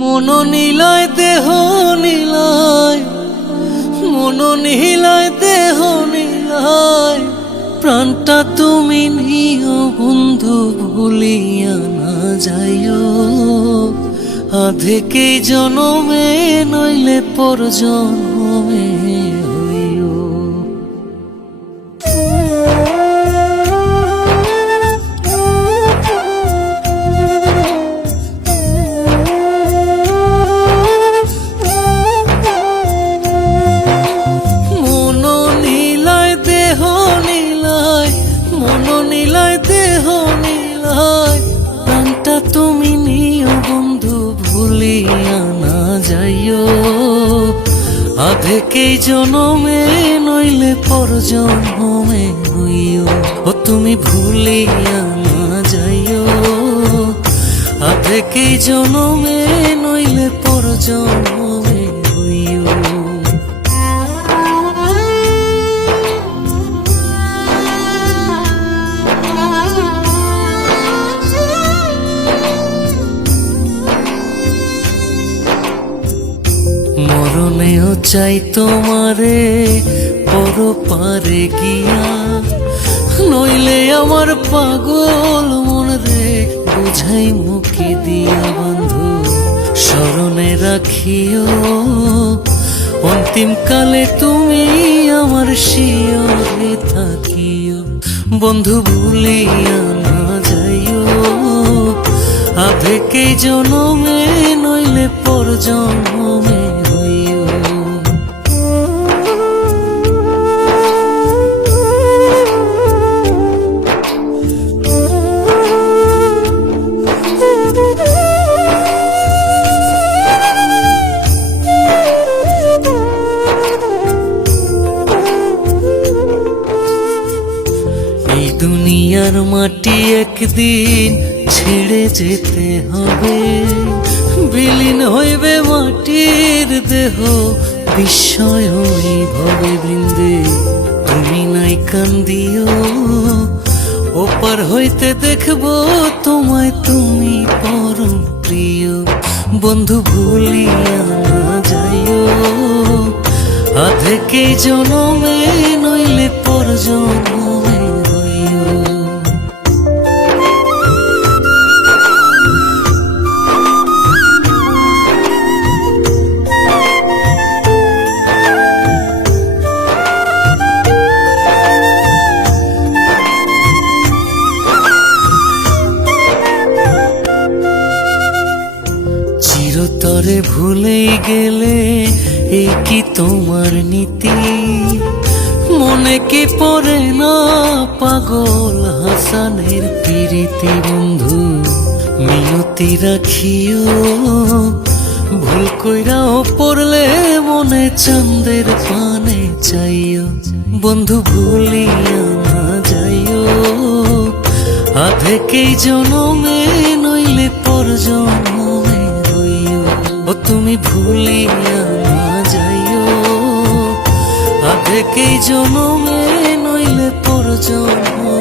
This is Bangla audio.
মন নিলয় দেহ নিলয়, মন নিলয় দেহ নিলয়, প্রাণটা তুমি নিও বন্ধু ভুলিয়া না যাইও। আধেকেই জনমে নইলে পর জন্মে হইও। মন নিলয় দেহ নিলয়, মন নিলয় দেহ নিলয়, প্রাণটা তুমি নিও বন্ধু ভুলিয়া না যাইও। আধেকেই জনমে নইলে পর জন্মে হইও। ও তুমি ভুলিয়া না যাইও, আধেকেই জনমে নইলে পর জন্মে হইও। মরণেও চাই তোমারে পর পারে গিয়া, নইলে আমার পাগল মন রে বুঝাই মুখে দিয়া। বন্ধু স্মরণে রাখিও, অন্তিম কালে তুমি আমার শিয়রে থাকিও। বন্ধু ভুলিয়া না যাইও, আধেকেই জনমে নইলে পর জন্মে হইও। এই দুনিয়ার মাটি একদিন ছেড়ে যেতে হবে, বিলীন হইবে মাটির দেহ বিস্ময় ভবে বৃন্দে। তুমি নাই কান্দিও, ওপার হইতে দেখবো তোমায় তুমি পরম প্রিয়। বন্ধু ভুলিয়া না যাইও, আধেকেই জনমে নইলে পর জন্মে হইও। চিরতরে ভুলেই গেলে এই কি তোমার নীতি? মনে কি পড়ে না পাগল হাসানের প্রীতি? বন্ধু মিনতি রাখিও, ভুল কইরাও পড়লে মনে চাঁদের পানে চাইও। বন্ধু ভুলিয়া না যাইও, আধেকেই জনমে নইলে পর জন্মে হইও। ও তুমি ভুলিয়া না যাইও, আধেকেই জনমে নইলে পর জন্মে